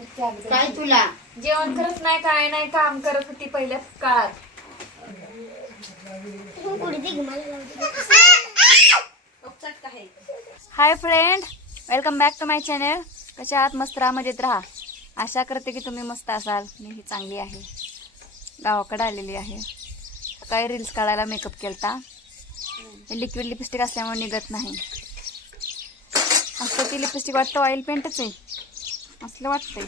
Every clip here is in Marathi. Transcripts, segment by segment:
काय तुला? जेवण करत नाही काय नाही काम करत होती पहिल्या काळात. Hi friend welcome back to my channel. कशा आहात? मस्त राहा मजेत राहा. आशा करते की तुम्ही मस्त असाल. मी ही चांगली आहे. गावाकडे आलेली आहे. काय रील्स काढायला मेकअप केलता. लिक्विड लिपस्टिक असल्यामुळे निघत नाही. असं ती लिपस्टिक वाटतं ऑइल पेंटच आहे. असलं वाटतंय.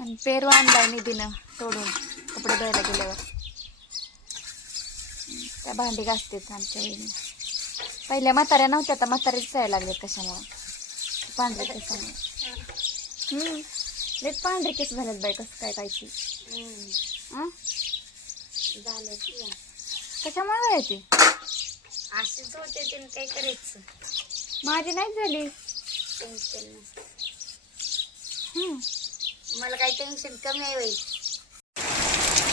आणि पेरू आणलाय निधीनं तोडून कपडे धुवायला गेल्यावर. त्या भांडी घासते आमच्या वेळी पहिल्या म्हाताऱ्या नव्हत्या आता म्हातारीच जायला लागले कशामुळे? पांढरे केसामुळे हम्म. लेट पांढरे केस झालेत बाई कसं काय कायची हं? कशामुळे व्हायची? असेच होते ते काय करायचं? माझी नाही झाली. टेन्शन. मला काही टेन्शन कमी आहे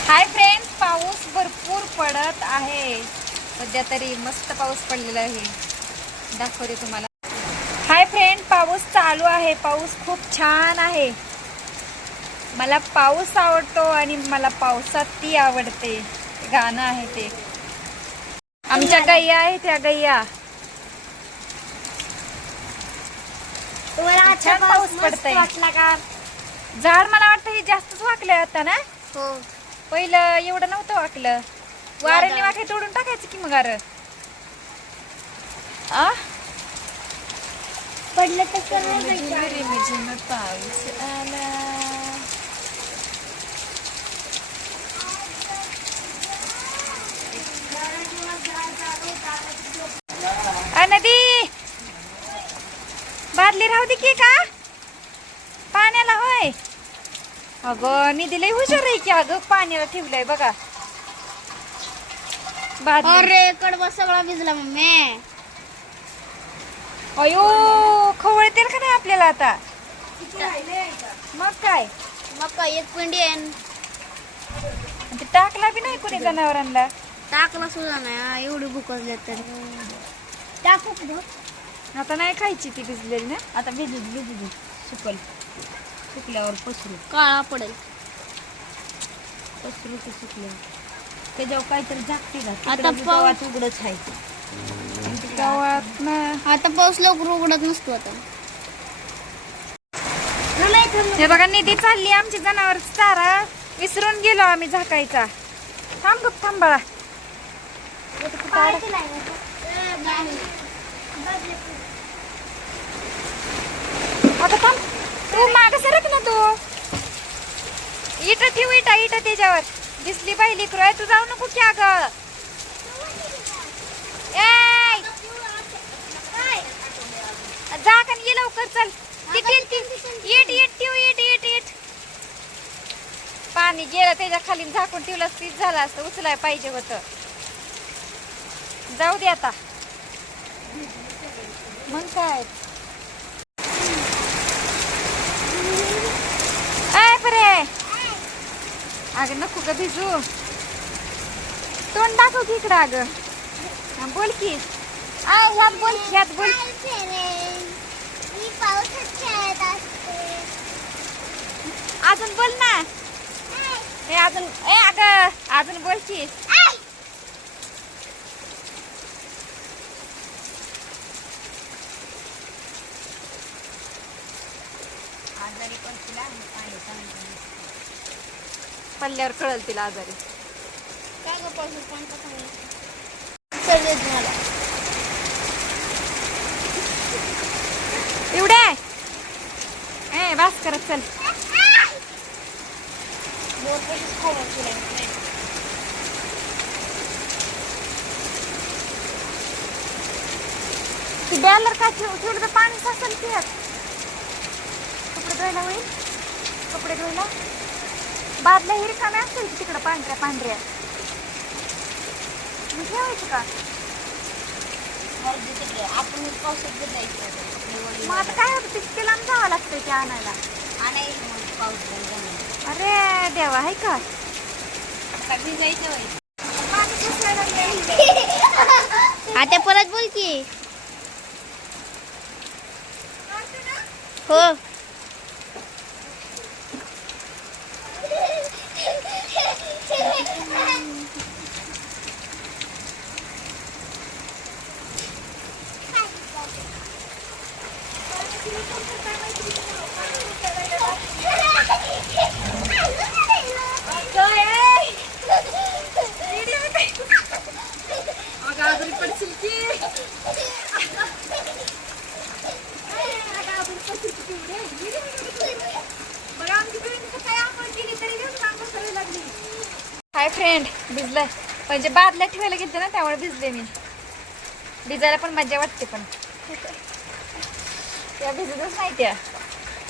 हाय फ्रेंड्स पाऊस भरपूर पडत आहे. सध्या तरी मस्त पाऊस पडलेला आहे. दाखवते तुम्हाला. हाय फ्रेंड पाऊस चालू आहे. पाऊस खूप छान आहे. मला पाऊस आवडतो आणि मला पावसात ती आवडते. गाणं आहे ते. आमच्या गैया आहे त्या गैया. आजचा पाऊस मस्त पडतोय. वाटला का? झाड मला वाटतं हे जास्तच वाकलं आता ना. हो. पहिलं एवढं नव्हतं वाकलं. वाऱ्याने वाटे तोडून टाकायचं की मग अर आ? पडलं तर पाऊस आला. नदी! बादली राहू दे की का? पाण्याला होय. अगं निधी लई हुशार आहे की अगं पाण्याला ठेवलंय बघा. बादली. अरे कडबा सगळा भिजला मम्मी. अयो खवळतील का नाही आपल्याला आता? मग काय? मग काय एक पिंडी आहे ते टाकला बी नाही कोणी जनावरांना? टाकला सुद्धा नाही हा, एवढी भुकजले तर टाकू आता नाही खायची ती भिजलेली ना? आता भिजू भिजू सुकल. सुकल्यावर पसरू. काळा पडेल. पसरू ते सुकल्यावर. त्याच्यावर काहीतरी झाकते का? आता गावात उघडच आहे. गावात ना. आता पाऊस लवकर उघडत नसतो आता. हे बघा निधी चालली आमची जनावर. चारा विसरून गेलो आम्ही झाकायचा. थांब गप थांब अगं थांब. तू माग सरक ना तू. इट ठेव इटा इट त्याच्यावर. दिसली पहिली क्रोय तू जाऊ नको की अगं. जा का ये लवकर चल. येट येट ठेव येट येट येट पाणी गेलं त्याच्याखाली झाकून ठेवलं तीच झालं असतं उचलाय पाहिजे होतं. जाऊ दे आता. मग काय आय बरे अगं नको ग भिजू. तोंड दाखव की इकडं अगं. हा, बोल की. ह्यात बोल ह्यात बोल. अजून बोल ना. हे अजून ए अगं अजून बोल की. पल्ल्यावर कळल तिला आजारी. काय गं पाऊस कोणता चांगला सर्दी येते मला एवढे? ए बास करत चल. बोर कशीच खाऊ तुला? ती बॅलर का ठेव ठेवलं तर पाणी साचल यात. कपडे धुवायला होईल. कपडे धुवायला. बादल्या हे रिकाम्या असतील की तिकडं पांढऱ्या पांढऱ्या? मग ठेवायचं का? आपण पावसात जायचं मग आता काय होतं? तितके लांब जावं लागतं ते आणायला. आणायचं मग पाऊस अरे देवा आहे का? आता भिजायचं बाई. आता परत बोल की. हो. हाय फ्रेंड भिजलंय. म्हणजे बादल्या ठेवायला गेलते ना त्यामुळे भिजले मी. भिजायला पण मजा वाटते पण. त्या भिजतच नाही त्या.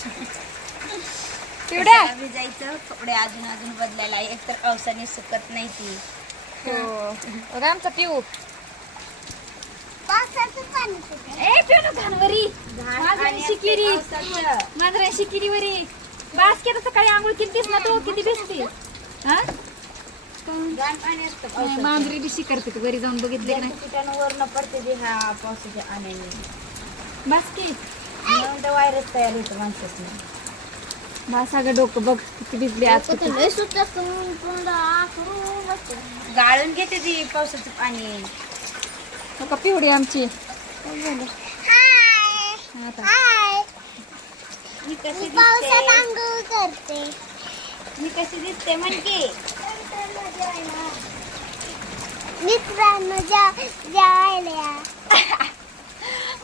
पिवड्या. भिजायचं? कपडे अजून अजून बदलायला. एक तर पावसाने सुकत नाही ती. हो. आमचा पिऊ. ए घाणवरी माझं शिकिरी. माझं सकाळी आंघोळ किती तो? किती दिसते? हा. मांजरी बी शिकरते तू. घरी जाऊन बघितले नाही. पडते ते ह्या पावसाच्या पाण्याने बास की म्हणून तर व्हायरस तयार होतं माणसाचं बास अगं डोकं बघ किती भिजली आज. गाळून घेते ती पावसाचं पाणी. का पिवडी आमची. हाय आता. हाय. मी कशी दिसते? करते. मी कशी दिसते म्हणते मित्रांनो जा जायला या.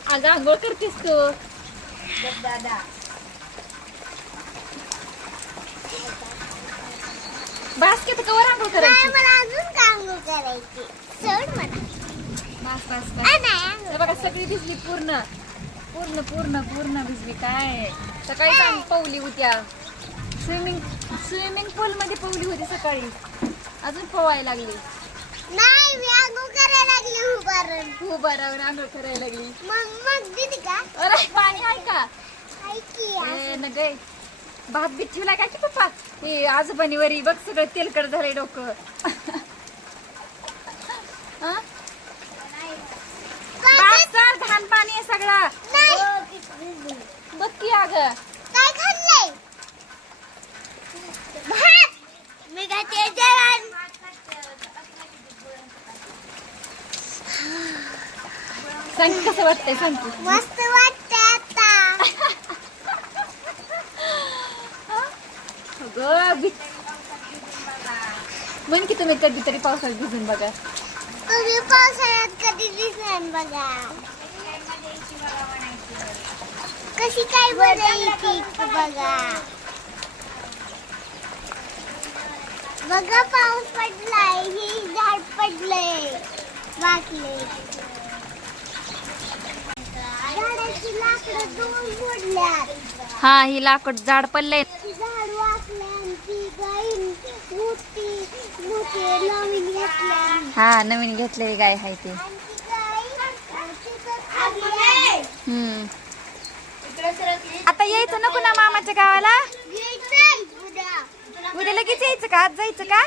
अगं आंघोळ करतेस तू. दादा बास की कवर आंघोळ करायची मला अजून आंघोळ करायची सोड मला बास बास बास बघा सगळी भिजली पूर्ण पूर्ण पूर्ण पूर्ण भिजली काय सकाळी आम्ही पवली होत्या स्विमिंग स्विमिंग पूल मध्ये पवली होती सकाळी अजून पवायला लागली नाही लागली उभारून. आंघोळ करायला लागली. मग मग दिदी का? अरे पाणी आहे का? हाय की ए, न गे भात बीत ठेवलाय का की पप्पा? हे आजोबानी वरी बघ सगळं तेलकट झालंय डोकं. हा? घाण पाणी आहे सगळं. नाही. बघ की अग. काय खाल्लंय? भात. मी खाते जेवण सांग कसं वाटतंय? सांग. मस्त वाटतंय आता. अगं भी म्हण की तुम्ही कधीतरी पावसाळ्यात भिजून बघा. तुम्ही पावसाळ्यात कधी दिसणार बघा. कशी काय बनायची बघा. बघा पाऊस पडलाय ही झाड पडलंय. वाकले झाडाची लाकडं दोन मोडल्यात हा ही लाकड झाड पडले हा नवीन घेतलेली गाय आहे ती. हम्म. आता यायचं नको ना मामाच्या गावाला? उद्या. लगेच यायचं का? आज जायचं का.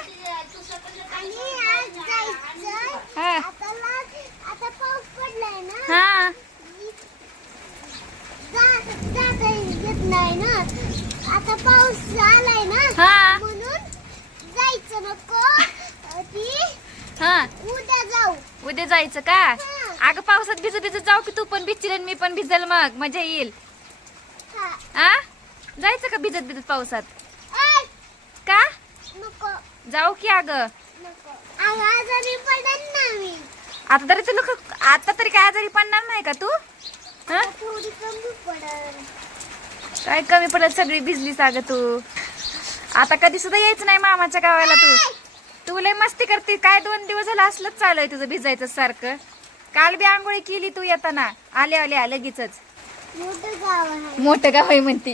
हा आता ला- आता पाऊस पडलाय ना हा जा- जाता येत नाही ना. आता पाऊस आलाय ना हा. म्हणून जायचं नको. ती हा. उद्या जाऊ. उद्या जायचं का? अगं पावसात भिजत भिजत जाऊ की तू पण भिजशील आणि मी पण भिजल मग. मजा येईल. हा. आ? जायचं का भिजत भिजत पावसात? का? नको. जाऊ की अगं. नको. आजारी पडेल ना मी. आता तरी तुला क- आता तरी काय आजारी पडणार नाही का तू? हा? थोडी कमी पडेल काय कमी पडत सगळी भिजलीस अगं तू? आता कधी सुद्धा यायचं नाही मामाच्या गावाला तू. तू लय मस्ती करते. काय दोन दिवस झाला असलंच चालू आहे तुझं भिजायचं सारखं. काल बी आंघोळी केली तू येताना. आल्या आल्या लगेचच. मोठं गाव आहे मोठं गाव आहे म्हणती.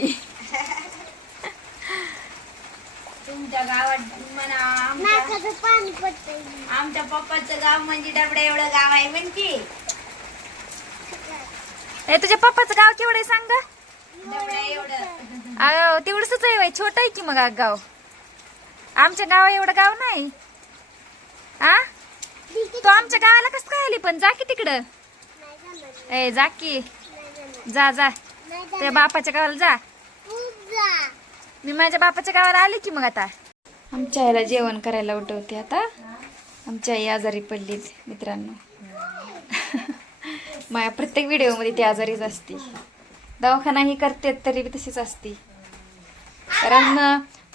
तुमच्या गावात म्हणा आमच्या नाकाचं पाणी पडतंय. आमच्या पप्पाचं गाव म्हणजे डबडे एवढं गाव आहे म्हणते. ए तुझ्या पप्पाचं गाव केवढं आहे सांग अगं तेवढंच आहे छोट आहे की मग गाव? आमच्या गावा एवढं गाव नाही. आ? तू आमच्या गावाला कसं काय आली पण? जा की तिकडं. ए जा की. जा जा. त्या बापाच्या गावाला जा. मी माझ्या बापाच्या गावाला आले की मग आता? आमच्या आईला जेवण करायला उठवते आता. आमची आई आजारी पडलीच मित्रांनो. माझ्या प्रत्येक व्हिडिओमध्ये ती आजारीच असते. दवाखानाही करते तरी बी तशीच असती. कारण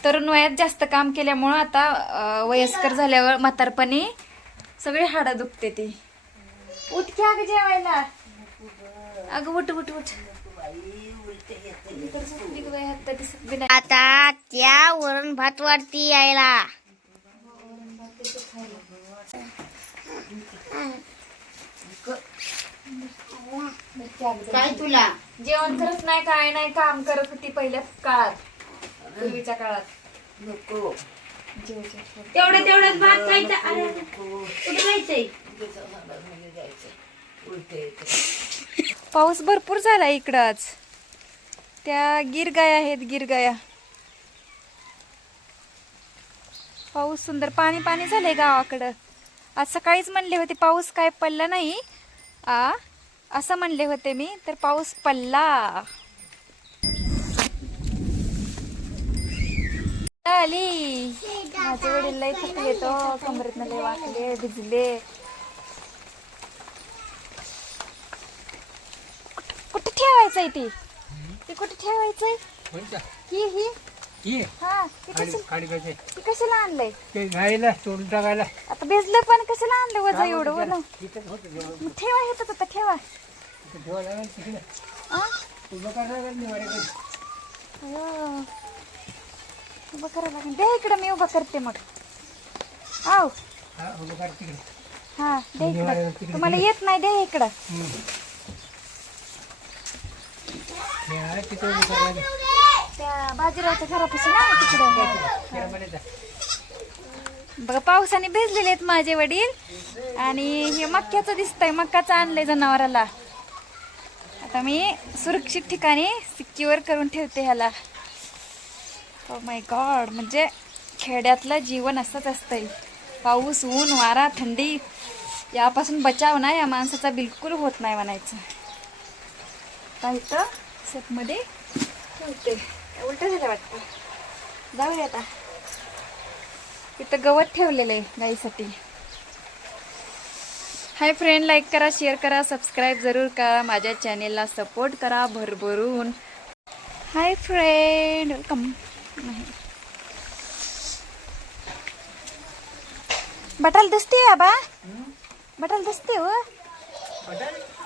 तरुण वयात जास्त काम केल्यामुळं आता वयस्कर झाल्यावर म्हातारपणी सगळी हाडं दुखते ती. उठ की अगं जेवायला. अगं उठ उठ उठ. आता त्या वरण भात वरती यायला. काय तुला? जेवण करत नाही काय नाही काम करत होती पहिल्या काळात पूर्वीच्या काळात. नको. तेवढं तेवढंच भात खायचा. अरे, अरे. कुठे जायचंय? पाऊस भरपूर झाला इकडं आज. त्या गिरगाया आहेत गिरगाया. पाऊस सुंदर. पाणी पाणी झालंय गावाकडं. आज सकाळीच म्हणले होते पाऊस काय पडला नाही. आ? असं म्हणले होते मी तर पाऊस पडला. आली? माझे वडील लय थकले तो कमरेतनं लय वाकले भिजले. कुठे ठेवायचंय ती? ती कुठे ठेवायचंय? ही ही? ये. हा ती खाडी कशी खाडी काय ती कशाला आणलंय? ते गायला सोडून टाकायला. आता भिजलं पण कशाला आणलं वजा एवढं वजन? तिथंच होतं जेवण. मग ठेवा येतच आता ठेवा. तिथं ठेवायला लागेल तिकडे. आ? उभं करायला लागेल निवाऱ्याकडे. अयो. उभं करायला लागेल. दे इकडं मी उभं करते मग. आव. हा उभं कर तिकडे. हा दे निवाऱ्याला इकडं. तिकडे तुम्हाला येत नाही दे इकडं. हम्म. हे आहे तिथं उभं करायला. लागेल. त्या बाजीरावच्या घरापासून ना तिकडे? बघा पावसाने भिजलेले आहेत माझे वडील. आणि हे मक्याचं दिसतंय मक्काचं आणलंय जनावराला. आता मी सुरक्षित ठिकाणी सिक्युअर करून ठेवते ह्याला. हो माय गॉड म्हणजे खेड्यातलं जीवन असंच असतंय. पाऊस ऊन वारा थंडी यापासून बचाव ना या माणसाचा बिलकुल होत नाही म्हणायचं. काही तर सेटमध्ये उलट. झालं वाटतं. जाऊया आता. इथं गवत ठेवलेलं आहे गाईसाठी. हाय फ्रेंड लाईक करा शेअर करा सबस्क्राईब जरूर करा. माझ्या चॅनेलला सपोर्ट करा भरभरून. हाय फ्रेंड वेलकम बटाल दिसते बाबा बटाल दिसते हो.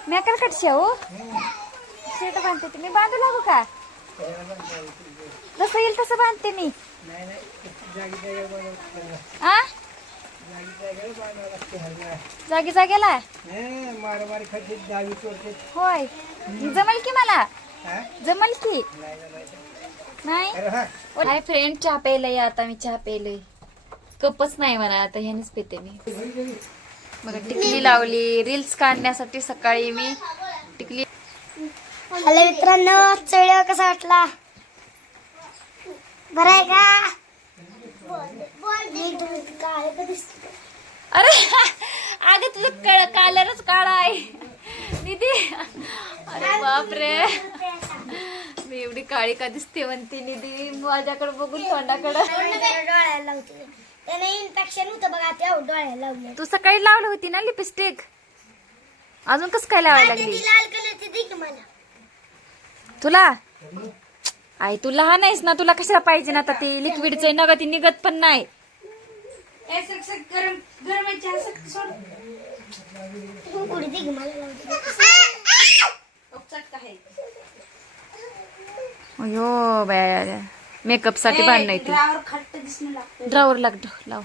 मी अकल कटशे हो शेट बांधते ते. मी बांधू लागू का? जसं येईल तसं बांधते मी. नाही नाही. जागी जागी बनवावं आ जागी जागेला होय. जमल की मला? हा? जमल की? नाही नाही, नाही. नाही? अरे हा. हाय फ्रेंड चहा प्यायलंय आता मी चहा प्यायलंय. कपच नाही म्हणा आता ह्यानेच पिते मी. बघा टिकली लावली. रील्स काढण्यासाठी सकाळी मी टिकली हॅलो मित्रांनो व्हिडिओ कसा वाटला? बरं आहे का? अरे अगं तुझं कळ कालरच काळा आहे. निधी. अरे बापरे. मी एवढी काळी का दिसते म्हणते निधी? माझ्याकडे बघून तोंडाकडं. इन्फेक्शन होतं बघा ते डोळ्याला लावलं. तू सकाळी लावली होती ना लिपस्टिक अजून कस काय लावायला लागली? लाल कलरची दे की मला. तुला? आई तू लहान आहेस ना तुला कशाला पाहिजे ना आता ते लिक्विडचं नग ती निघत पण नाही. अयो बाया मेकअपसाठी ती. ड्रावर लागतं ड्रावर लाग लाव.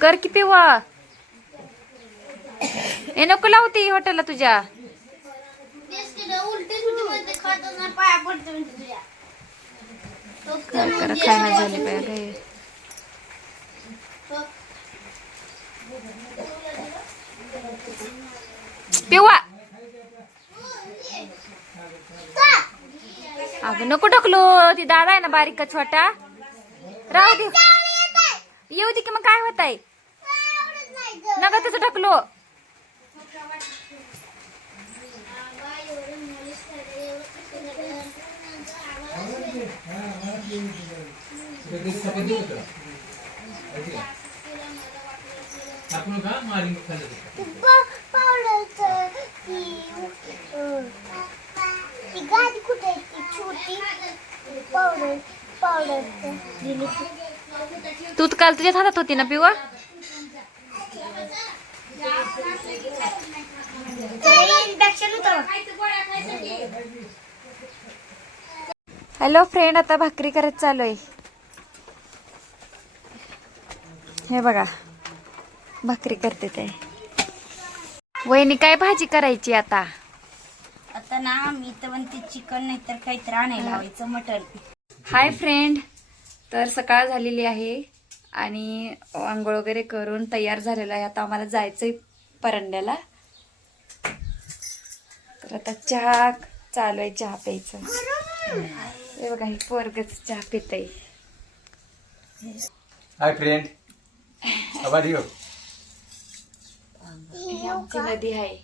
कर की पिवा. हे नको लावती हॉटेलला तुझ्या. कर कर खायला झाले पाहिजे. पिवा. अगं नको ढकलो ती दादा आहे ना बारीक का छोटा? राहू दे. येऊ दे की मग काय होत आहे नका त्याचं ढकलो. ती गाडी कुठे छोटी. पावडर पावडरचं दिली ती काल तुझ्याच हातात होती ना पिवा हॅलो फ्रेंड आता भाकरी करत चालू आहे. हे बघा भाकरी करते ते. वहिनी काय भाजी करायची आता? आता ना मी तर म्हणते चिकन नाही तर काहीतरी आणायला लावायचं मटण. हाय फ्रेंड तर सकाळ झालेली आहे आणि आंघोळ वगैरे करून तयार झालेलं आहे. आता आम्हाला जायचंय परंड्याला. तर आता चहा चालू आहे चहा प्यायचं. हे बघा ही पोरगच चहा पित हाय फ्रेंड आमची नदी आहे.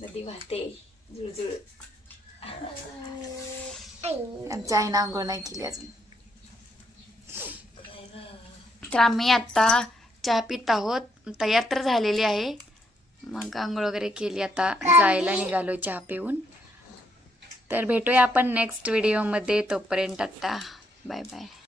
नदी वाहते जुळजुळ. आमच्या आईनं आंघोळ नाही केली अजून. तर आम्ही आता चहा पित आहोत. तयार तर झालेली आहे. मग आंघोळ वगैरे केली आता. जायला निघालो चहा पिऊन. तर भेटूया आपण नेक्स्ट व्हिडिओमध्ये तोपर्यंत आता. Bye bye